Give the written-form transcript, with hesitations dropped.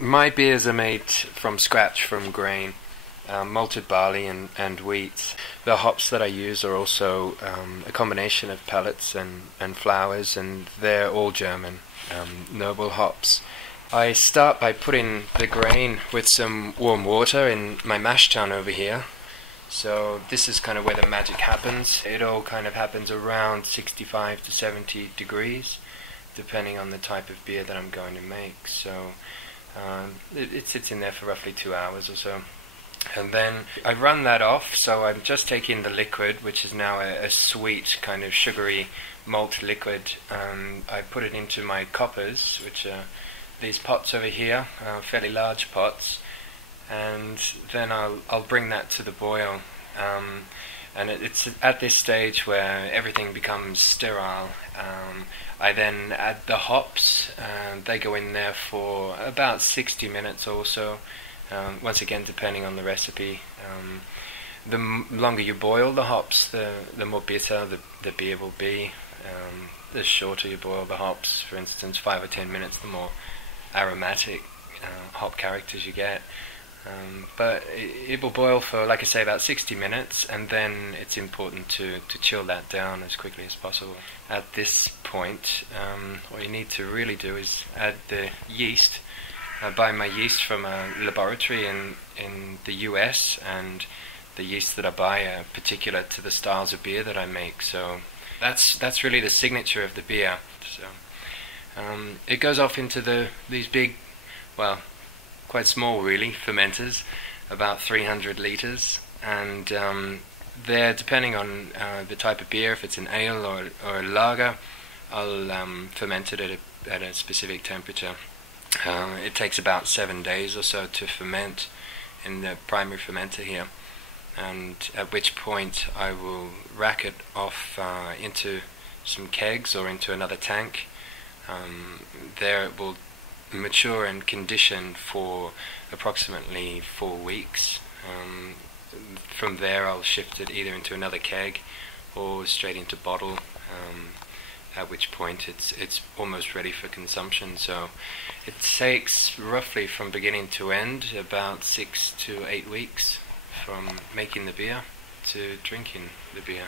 My beers are made from scratch from grain, malted barley and wheat. The hops that I use are also a combination of pellets and flowers, and they're all German, noble hops. I start by putting the grain with some warm water in my mash tun over here. So this is kind of where the magic happens. It all kind of happens around 65 to 70 degrees, depending on the type of beer that I'm going to make. So it sits in there for roughly 2 hours or so. And then I run that off, so I'm just taking the liquid, which is now a sweet, kind of sugary malt liquid. I put it into my coppers, which are these pots over here, fairly large pots. And then I'll bring that to the boil. And it's at this stage where everything becomes sterile. I then add the hops, and they go in there for about 60 minutes or so. Once again, depending on the recipe. The longer you boil the hops, the more bitter the beer will be. The shorter you boil the hops, for instance, 5 or 10 minutes, the more aromatic hop characters you get. But it will boil for, like I say, about 60 minutes, and then it's important to chill that down as quickly as possible. At this point, what you need to really do is add the yeast. I buy my yeast from a laboratory in the US, and the yeast that I buy are particular to the styles of beer that I make. So that's really the signature of the beer. So it goes off into these big, well, quite small really, fermenters, about 300 litres, and they're, depending on the type of beer, if it's an ale or a lager, I'll ferment it at a specific temperature. It takes about 7 days or so to ferment in the primary fermenter here, and at which point I will rack it off into some kegs or into another tank. There it will mature and condition for approximately 4 weeks. From there I'll shift it either into another keg or straight into bottle, at which point it's almost ready for consumption. So it takes roughly from beginning to end about 6 to 8 weeks from making the beer to drinking the beer.